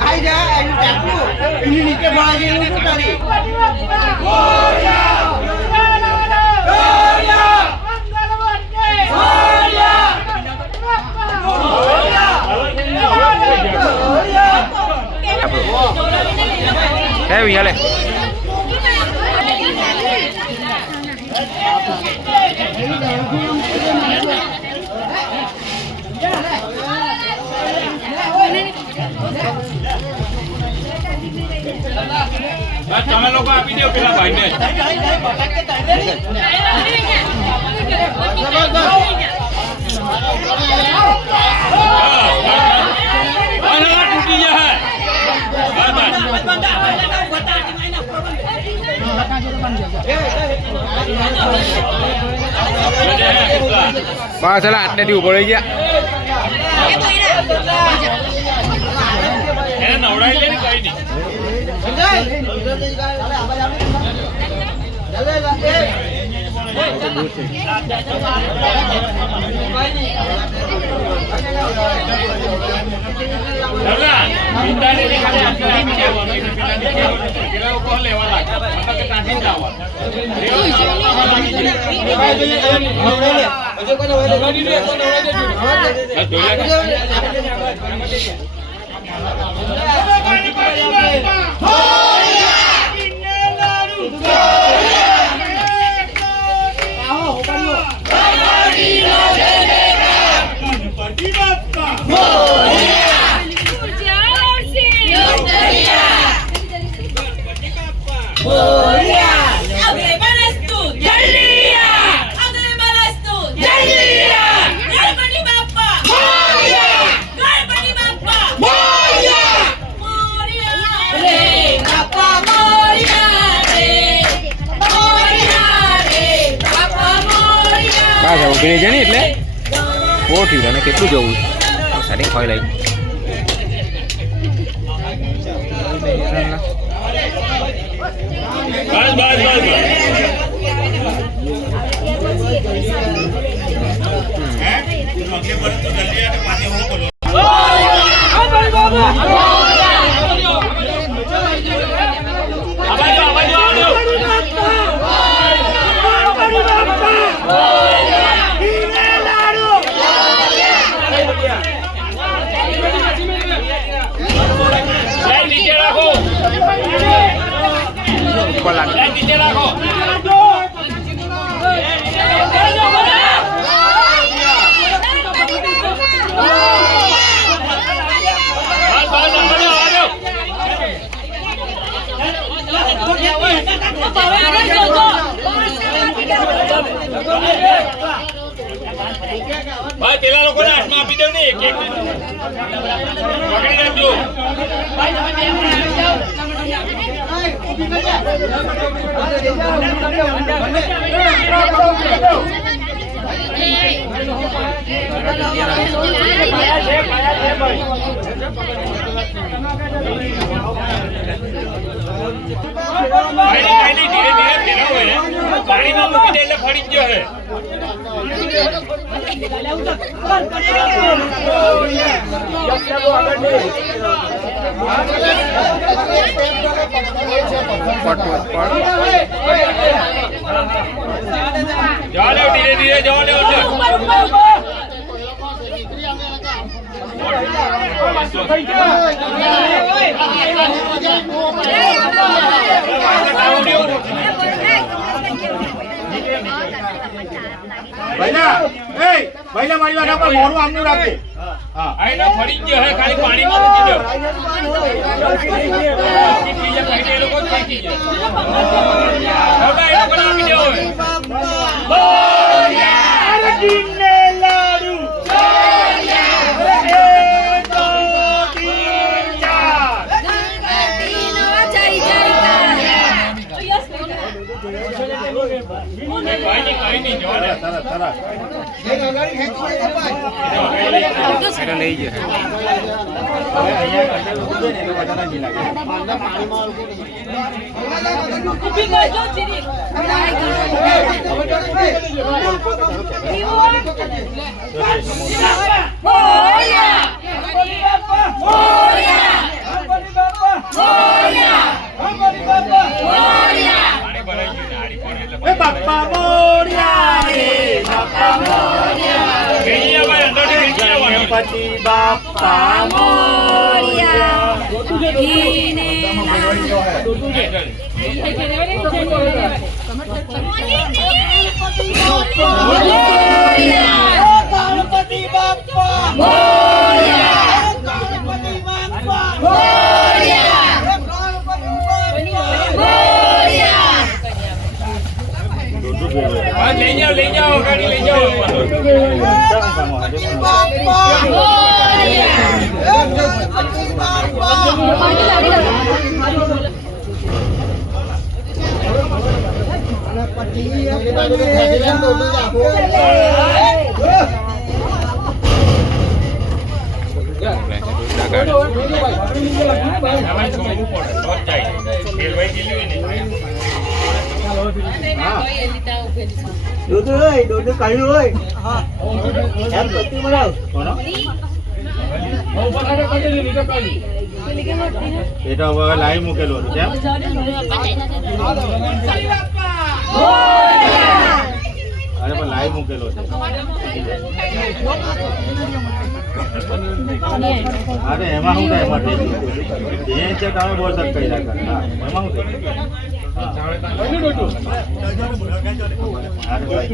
આઈ જા એનું ટાકલું એની નીચે ભણા જેલું શું તારી Kayak biasa le. તમે લોકો આપી દો પેલા ભાઈને તૂટી જાય બસ એલા આટલેથી ઉભો રહી ગયા એને નવડાવી લે ને કઈ નહીં ઉભી છે ને એટલે બહુ થયું અને કેટલું જવું સારી ખોઈ લઈ નીચે રાખો ભાઈ પેલા લોકોને હાથમાં આપી દઉં ને એક એક પકડી રાખજો ધીરે ધીરે ફેરવો હે પાણીમાં મૂકી દે એટલે ફરી ગયો હે जाओ धीरे धीरे जाओ ભાઈલા મારી વાત પર મોરું આમનું રાખે હા આઈનો ફરી ગયો હે ખાલી પાણીમાં મૂકી દો એ લોકો થઈ ગયા હવે એ લોકો આપી દો હવે બોલિયા દિને લાડુ લઈ જાય પાણી ભરાઈ ગયું ને હારી પણ એટલે બાપા મોર્યા રે બાપા મોર્યા ગઈ ભાઈ અંદરથી નીચે આવવાનું. ગણપતિ બાપા મોર્યા ગણપતિ બાપ્પા મોરયા ગણપતિ બાપ્પા મોરયા હા, લઈ જાઓ ગાડી લઈ જાઓ. ગણપતિ બાપ્પા મોરયા ગણપતિ આમાં છોકરું પડે તો જ જાય. ફેરવાઈ ગયેલું હોય ને. દૂધ કાઢ્યું હોય એમ પતિ મળાવ એ તો હવે લાવી મૂકેલું હતું કેમ અરે પણ લાવી મૂકેલો છે અરે એમાં શું થાય એમાં જે છે તમે બોલ સક કરી રાખો હા એમાં શું થાય અરે ભાઈ